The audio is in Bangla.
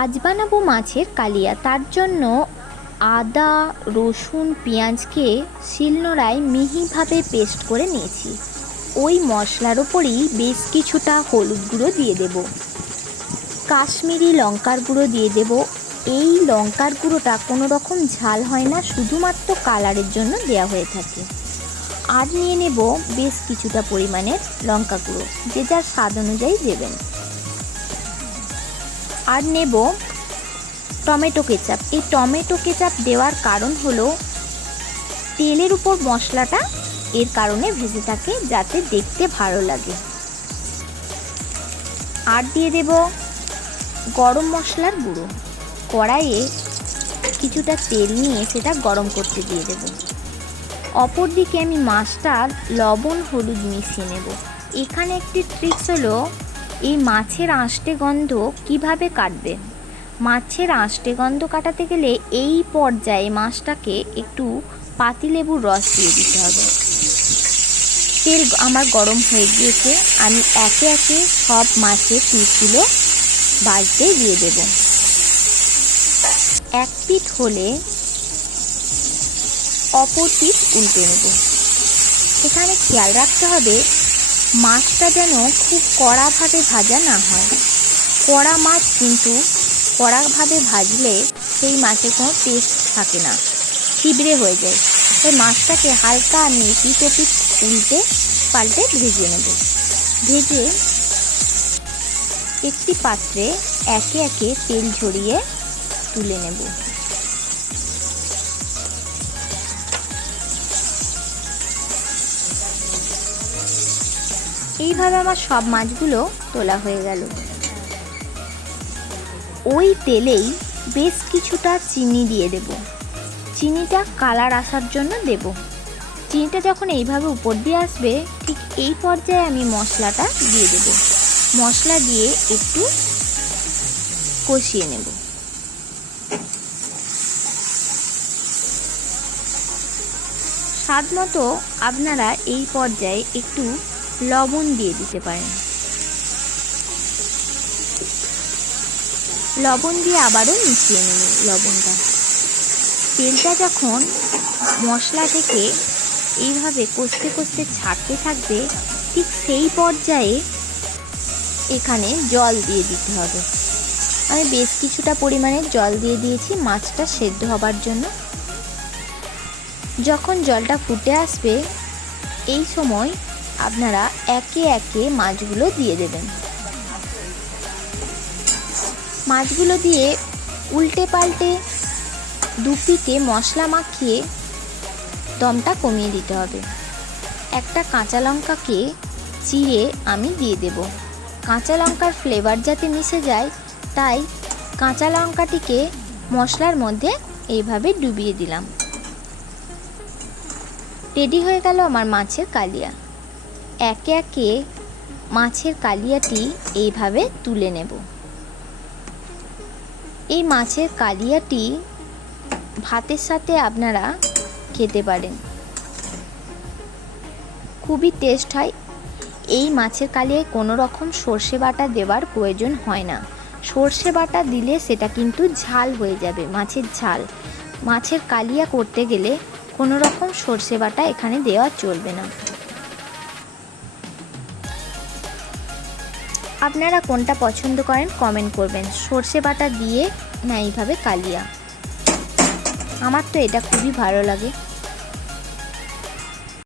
আজ বানাবো মাছের কালিয়া। তার জন্য আদা, রসুন, পেঁয়াজকে শিলনোড়ায় মিহিভাবে পেস্ট করে নিয়েছি। ওই মশলার ওপরেই বেশ কিছুটা হলুদ গুঁড়ো দিয়ে দেব, কাশ্মীরি লঙ্কার গুঁড়ো দিয়ে দেব। এই লঙ্কার গুঁড়োটা কোনো রকম ঝাল হয় না, শুধুমাত্র কালারের জন্য দেওয়া হয়ে থাকে। আর নিয়ে নেব বেশ কিছুটা পরিমাণের লঙ্কা গুঁড়ো, যে যার স্বাদ অনুযায়ী দেবেন। আর নেব টমেটো কেচাপ। এই টমেটো কেচাপ দেওয়ার কারণ হলো তেলের উপর মশলাটা এর কারণে ভেজে থাকে, যাতে দেখতে ভালো লাগে। আর দিয়ে দেব গরম মশলার গুঁড়ো। কড়াইয়ে কিছুটা তেল নিয়ে সেটা গরম করতে দিয়ে দেব। অপর দিকে আমি মাছটার লবণ হলুদ মিশিয়ে নেব। এখানে একটি ট্রিক্স হলো এই মাছের আঁশটে গন্ধ কিভাবে কাটবে। মাছের আঁশটে গন্ধ কাটাতে গেলে এই পর্যায়ে মাছটাকে একটু পাতিলেবুর রস দিয়ে দিতে হবে। তেল আমার গরম হয়ে গিয়েছে, আমি একে একে সব মাছের পিসগুলো বাড়িতে দিয়ে দেব। এক পিঠ হলে অপর পিঠ উল্টে নেব। এখানে খেয়াল রাখতে হবে মাছটা যেন খুব কড়াভাবে ভাজা না হয়। কড়া মাছ কিন্তু কড়াভাবে ভাজলে সেই মাছের কোনো টেস্ট থাকে না, ছিবড়ে হয়ে যায়। তাই মাছটাকে হালকা আমি পিঠ ও পিঠ উল্টে পাল্টে ভেজে নেব। ভেজে একটি পাত্রে একে একে তেল ঝরিয়ে তুলে নেব। এইভাবে আমার সব মাছগুলো তোলা হয়ে গেল। ওই তেলেই বেশ কিছুটা চিনি দিয়ে দেব। চিনিটা কালার আসার জন্য দেব। চিনিটা যখন এইভাবে উপর দিয়ে আসবে, ঠিক এই পর্যায়ে আমি মশলাটা দিয়ে দেব। মশলা দিয়ে একটু কষিয়ে নেব। স্বাদ মতো আপনারা এই পর্যায়ে একটু লবণ দিয়ে দিতে পারেন। লবণ দিয়ে আবারও মিশিয়ে নেব লবণটা। তেলটা যখন মশলা থেকে এইভাবে কষতে কষতে ছাড়তে থাকবে, ঠিক সেই পর্যায়ে এখানে জল দিয়ে দিতে হবে। আমি বেশ কিছুটা পরিমাণে জল দিয়ে দিয়েছি মাছটা সেদ্ধ হবার জন্য। যখন জলটা ফুটে আসবে, এই সময় আপনারা একে একে মাছগুলো দিয়ে দেবেন। মাছগুলো দিয়ে উল্টে পাল্টে দুপিঠে মশলা মাখিয়ে দমটা কমিয়ে দিতে হবে। একটা কাঁচা লঙ্কাকে চিড়ে আমি দিয়ে দেব। কাঁচা লঙ্কার ফ্লেভার যাতে মিশে যায়, তাই কাঁচা লঙ্কাটিকে মশলার মধ্যে এইভাবে ডুবিয়ে দিলাম। রেডি হয়ে গেল আমার মাছের কালিয়া। একে একে মাছের কালিয়াটি এইভাবে তুলে নেব। এই মাছের কালিয়াটি ভাতের সাথে আপনারা খেতে পারেন, খুবই টেস্ট হয়। এই মাছের কালিয়ায় কোনো রকম সর্ষে বাটা দেওয়ার প্রয়োজন হয় না। সর্ষে বাটা দিলে সেটা কিন্তু ঝাল হয়ে যাবে, মাছের ঝাল। মাছের কালিয়া করতে গেলে কোনো রকম সর্ষে বাটা এখানে দেওয়া চলবে না। আপনারা কোনটা পছন্দ করেন কমেন্ট করবেন, সর্ষে বাটা দিয়ে না এইভাবে কালিয়া। আমার তো এটা খুবই ভালো লাগে।